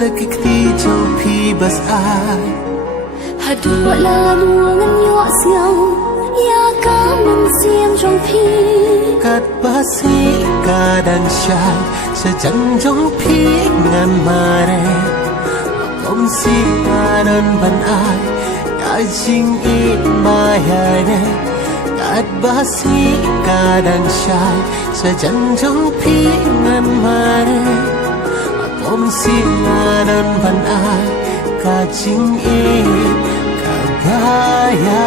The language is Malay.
dekik ti châu phi bas ai hadu la luangan yo siang ya ka man siam trong phi kat basi kadang syai sejang trong phi ngan mare om si anon ban ai ka jing i maya ne kat basi kadang syai sejang trong phi ngan mare om si anon ban ai ka jing i ka baya